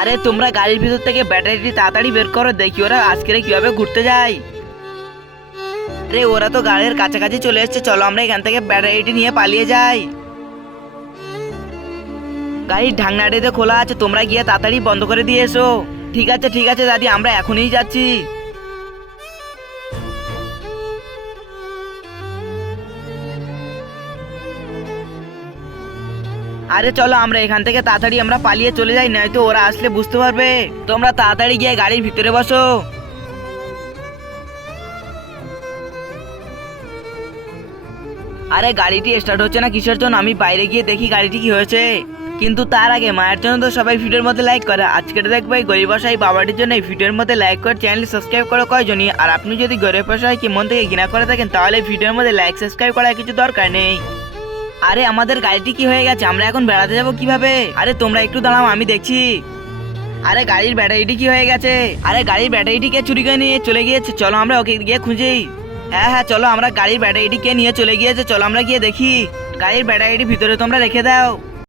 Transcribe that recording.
আরে তোমরা গাড়ির ভিতর থেকে ব্যাটারিটি তাড়াতাড়ি বের করো, দেখি ওরা আজকে কিভাবে ঘুরতে যায়। আরে ওরা তো গাড়ির কাছাকাছি চলে এসেছে, চলো আমরা এখান থেকে ব্যাটারিটি নিয়ে পালিয়ে যাই। গাড়ির ঢাকনাটি তো খোলা আছে, তোমরা গিয়ে তাড়াতাড়ি বন্ধ করে দিয়ে এসো। ঠিক আছে দাদি, আমরা এখনই যাচ্ছি। আরে চলো আমরা এখান থেকে তাড়াতাড়ি আমরা পালিয়ে চলে যাই, নয়তো ওরা আসলে বুঝতে পারবে। তোমরা তাড়াতাড়ি গিয়ে গাড়ির ভিতরে বসো। আরে গাড়িটি স্টার্ট হচ্ছে না কিসের জন্য? আমি বাইরে গিয়ে দেখি গাড়িটি কি হয়েছে। কিন্তু তার আগে মায়ের জন্য তো সবাই ভিডিওর মধ্যে লাইক করে। আজকে দেখবো এই গরিব অসহায় বাবাটির জন্য এই ভিডিওর মধ্যে লাইক করে চ্যানেল সাবস্ক্রাইব করে কয়জনই। আর আপনি যদি গরিব অসহায় কি মন থেকে ঘৃণা করে থাকেন তাহলে ভিডিওর মধ্যে লাইক সাবস্ক্রাইব করার কিছু দরকার নেই। আরে আমাদের গাড়িটি কি হয়ে গেছে? আমরা এখন বেড়াতে যাব কিভাবে? আরে তোমরা একটু দাঁড়াও, আমি দেখছি। আরে গাড়ির ব্যাটারিটি কি হয়ে গেছে? আরে গাড়ির ব্যাটারিটি কে চুরি করে নিয়ে চলে গিয়েছে, চলো আমরা ওকে গিয়ে খুঁজি। হ্যাঁ চলো, আমরা গাড়ির ব্যাটারিটি কে নিয়ে চলে গিয়েছে, চলো আমরা গিয়ে দেখি। গাড়ির ব্যাটারিটি ভিতরে তোমরা রেখে দাও।